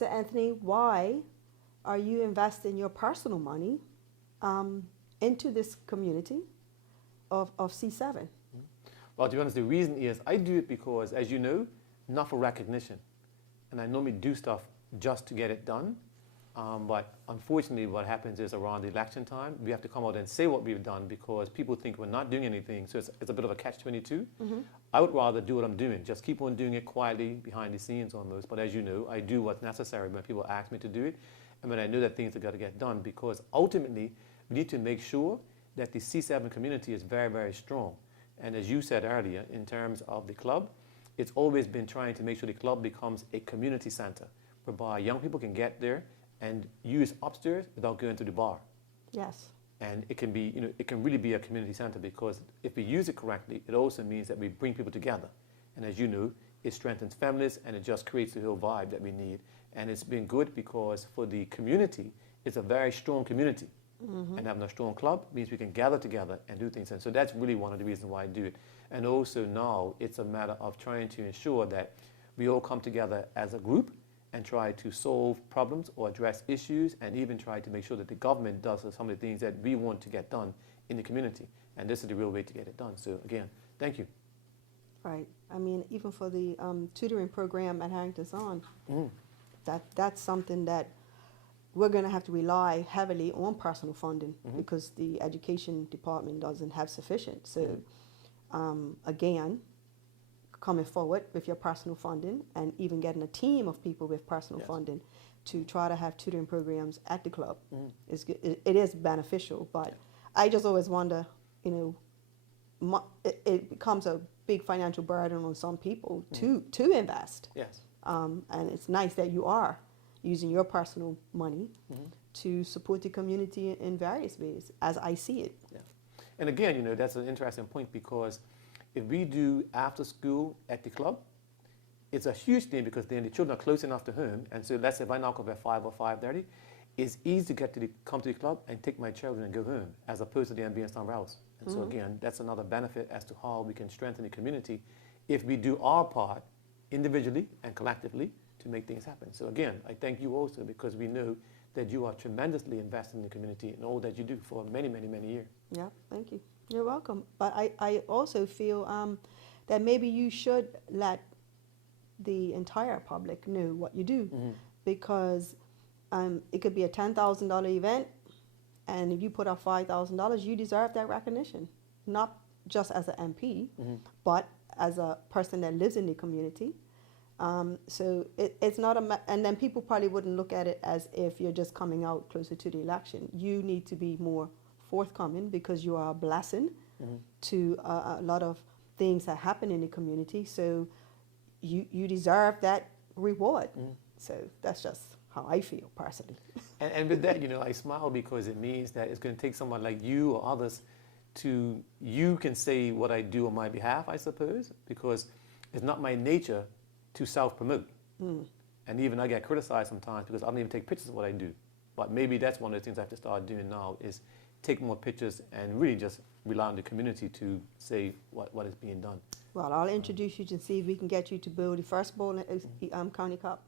So Anthony, why are you investing your personal money into this community of C7? Well, to be honest, the reason is I do it because, as you know, not for recognition. And I normally do stuff just to get it done. But unfortunately, what happens is around the election time, we have to come out and say what we've done because people think we're not doing anything. So it's a bit of a catch-22. I would rather do what I'm doing, just keep on doing it quietly behind the scenes almost. But as you know, I do what's necessary when people ask me to do it and when I know that things have got to get done, because ultimately we need to make sure that the C7 community is very, very strong. And as you said earlier, in terms of the club, it's always been trying to make sure the club becomes a community center whereby young people can get there and use upstairs without going to the bar. Yes. And it can be, it can really be a community center because if we use it correctly, it also means that we bring people together. And as you know, it strengthens families and it just creates the whole vibe that we need. And it's been good because for the community, it's a very strong community. And having a strong club means we can gather together and do things. And so that's really one of the reasons why I do it. And also now it's a matter of trying to ensure that we all come together as a group and try to solve problems or address issues and even try to make sure that the government does some of the things that we want to get done in the community. And this is the real way to get it done. So again, thank you. Right. I mean, even for the tutoring program at Harrington Son, that's something that we're going to have to rely heavily on personal funding because the education department doesn't have sufficient. So again, coming forward with your personal funding and even getting a team of people with personal funding to try to have tutoring programs at the club it is beneficial. But I just always wonder, it becomes a big financial burden on some people to invest. Yes. And it's nice that you are using your personal money to support the community in various ways, as I see it. Yeah. And again, that's an interesting point because if we do after school at the club, it's a huge thing because then the children are close enough to home. And so let's say if I knock off at 5 or 5:30, it's easy to come to the club and take my children and go home as opposed to them being somewhere else. And so again, that's another benefit as to how we can strengthen the community if we do our part individually and collectively to make things happen. So again, I thank you also because we know that you are tremendously invested in the community and all that you do for many, many, many years. Yeah, thank you. You're welcome. But I also feel that maybe you should let the entire public know what you do because it could be a $10,000 event and if you put up $5,000, you deserve that recognition, not just as an MP, but as a person that lives in the community. So it's not and then people probably wouldn't look at it as if you're just coming out closer to the election. You need to be more forthcoming because you are a blessing to a lot of things that happen in the community. So you deserve that reward. So that's just how I feel personally. And with that, I smile because it means that it's going to take someone like you or others you can say what I do on my behalf, I suppose, because it's not my nature to self-promote. And even I get criticized sometimes because I don't even take pictures of what I do. But maybe that's one of the things I have to start doing now is take more pictures and really just rely on the community to say what is being done. Well, I'll introduce you to see if we can get you to build the first bowl in County Cup.